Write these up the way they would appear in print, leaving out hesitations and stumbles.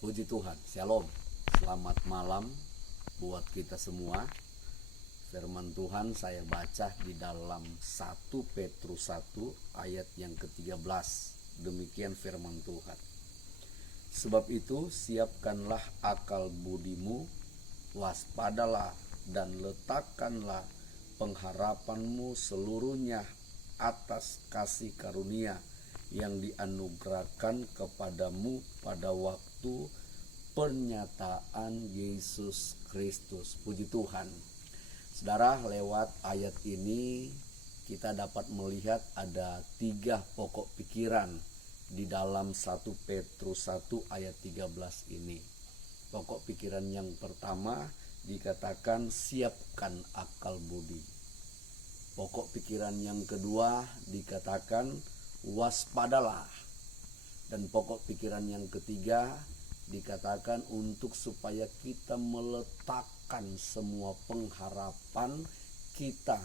Puji Tuhan, Shalom. Selamat malam buat kita semua. Firman Tuhan saya baca di dalam 1 Petrus 1 ayat yang ke-13. Demikian firman Tuhan. Sebab itu siapkanlah akal budimu, waspadalah dan letakkanlah pengharapanmu seluruhnya atas kasih karunia yang dianugerahkan kepadamu pada waktu pernyataan Yesus Kristus. Puji Tuhan. Saudara, lewat ayat ini kita dapat melihat ada 3 pokok pikiran di dalam 1 Petrus 1 ayat 13 ini. Pokok pikiran yang pertama dikatakan siapkan akal budi. Pokok pikiran yang kedua dikatakan waspadalah. Dan pokok pikiran yang ketiga dikatakan untuk supaya kita meletakkan semua pengharapan kita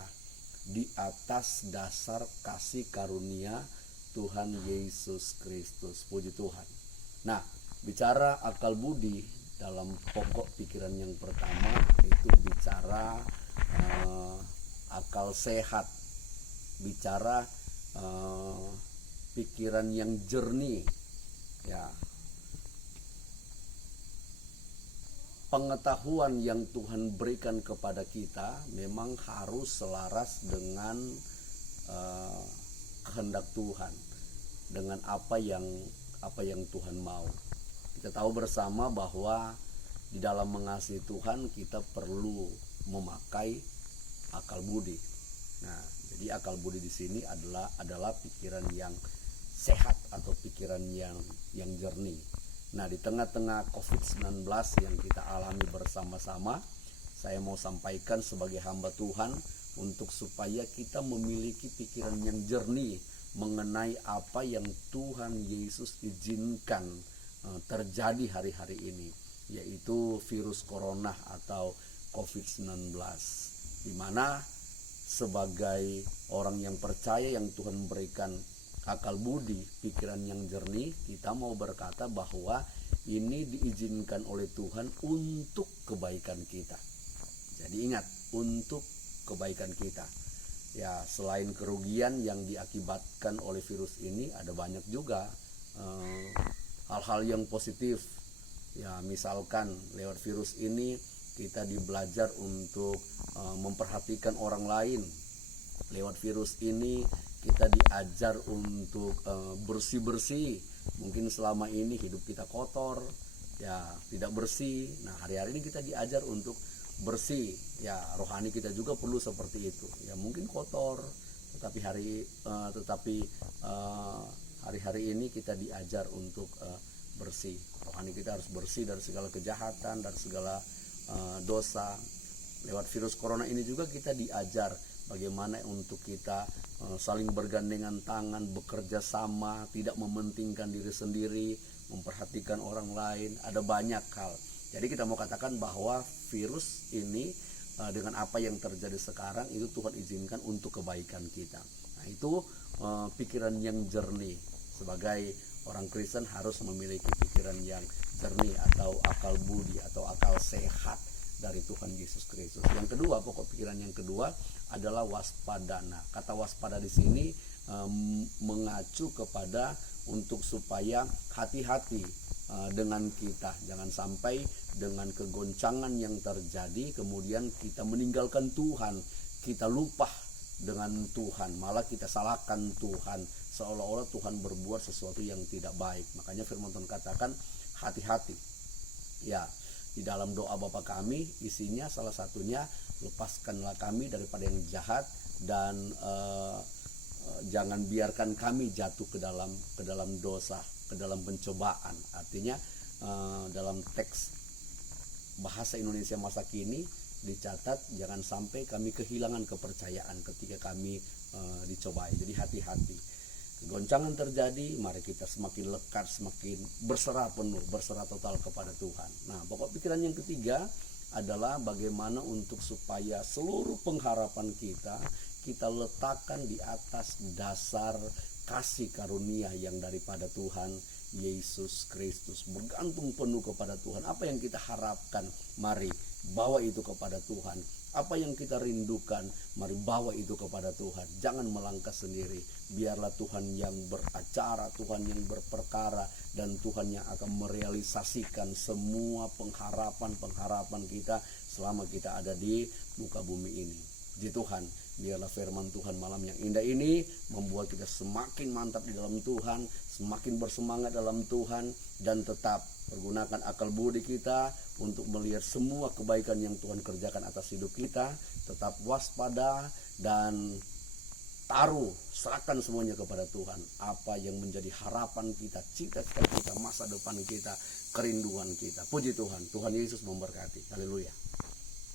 di atas dasar kasih karunia Tuhan Yesus Kristus. Puji Tuhan. Nah, bicara akal budi dalam pokok pikiran yang pertama itu bicara akal sehat, bicara pikiran yang jernih, ya, pengetahuan yang Tuhan berikan kepada kita memang harus selaras dengan kehendak Tuhan, dengan apa yang Tuhan mau. Kita tahu bersama bahwa di dalam mengasihi Tuhan kita perlu memakai akal budi. Nah, jadi akal budi di sini adalah pikiran yang sehat atau pikiran yang jernih. Nah, di tengah-tengah COVID-19 yang kita alami bersama-sama, saya mau sampaikan sebagai hamba Tuhan untuk supaya kita memiliki pikiran yang jernih mengenai apa yang Tuhan Yesus izinkan terjadi hari-hari ini, yaitu virus corona atau COVID-19, di mana sebagai orang yang percaya yang Tuhan berikan akal budi, pikiran yang jernih, kita mau berkata bahwa ini diizinkan oleh Tuhan untuk kebaikan kita. Jadi ingat, untuk kebaikan kita. Ya, selain kerugian yang diakibatkan oleh virus ini, ada banyak juga hal-hal yang positif. Ya, misalkan lewat virus ini kita dibelajar untuk memperhatikan orang lain. Lewat virus ini kita diajar untuk bersih-bersih. Mungkin selama ini hidup kita kotor, ya, tidak bersih. Nah, hari-hari ini kita diajar untuk bersih. Ya, rohani kita juga perlu seperti itu. Ya, mungkin kotor, tetapi hari-hari ini kita diajar untuk bersih. Rohani kita harus bersih dari segala kejahatan, dari segala dosa. Lewat virus corona ini juga kita diajar bagaimana untuk kita saling bergandengan tangan, bekerja sama, tidak mementingkan diri sendiri, memperhatikan orang lain. Ada banyak hal. Jadi kita mau katakan bahwa virus ini dengan apa yang terjadi sekarang itu Tuhan izinkan untuk kebaikan kita. Nah, itu pikiran yang jernih. Sebagai orang Kristen harus memiliki pikiran yang jernih atau akal budi atau akal sehat dari Tuhan Yesus Kristus. Yang kedua, pokok pikiran yang kedua adalah waspadana. Kata waspada di sini mengacu kepada untuk supaya hati-hati dengan kita. Jangan sampai dengan kegoncangan yang terjadi kemudian kita meninggalkan Tuhan, kita lupa dengan Tuhan, malah kita salahkan Tuhan, seolah-olah Tuhan berbuat sesuatu yang tidak baik. Makanya firman Tuhan katakan hati-hati. Ya, di dalam doa Bapa kami isinya salah satunya lepaskanlah kami daripada yang jahat dan jangan biarkan kami jatuh ke dalam dosa, ke dalam pencobaan. Artinya dalam teks bahasa Indonesia masa kini dicatat jangan sampai kami kehilangan kepercayaan ketika kami dicobai. Jadi hati-hati. Goncangan terjadi, mari kita semakin lekat, semakin berserah penuh, berserah total kepada Tuhan. Nah, pokok pikiran yang ketiga adalah bagaimana untuk supaya seluruh pengharapan kita letakkan di atas dasar kasih karunia yang daripada Tuhan Yesus Kristus. Bergantung penuh kepada Tuhan. Apa yang kita harapkan, mari bawa itu kepada Tuhan. Apa yang kita rindukan, mari bawa itu kepada Tuhan. Jangan melangkah sendiri. Biarlah Tuhan yang beracara, Tuhan yang berperkara, dan Tuhan yang akan merealisasikan semua pengharapan-pengharapan kita selama kita ada di muka bumi ini. Di Tuhan, biarlah firman Tuhan malam yang indah ini membuat kita semakin mantap di dalam Tuhan, semakin bersemangat dalam Tuhan, dan tetap pergunakan akal budi kita untuk melihat semua kebaikan yang Tuhan kerjakan atas hidup kita. Tetap waspada dan serahkan semuanya kepada Tuhan. Apa yang menjadi harapan kita, cita-cita kita, masa depan kita, kerinduan kita. Puji Tuhan, Tuhan Yesus memberkati. Haleluya.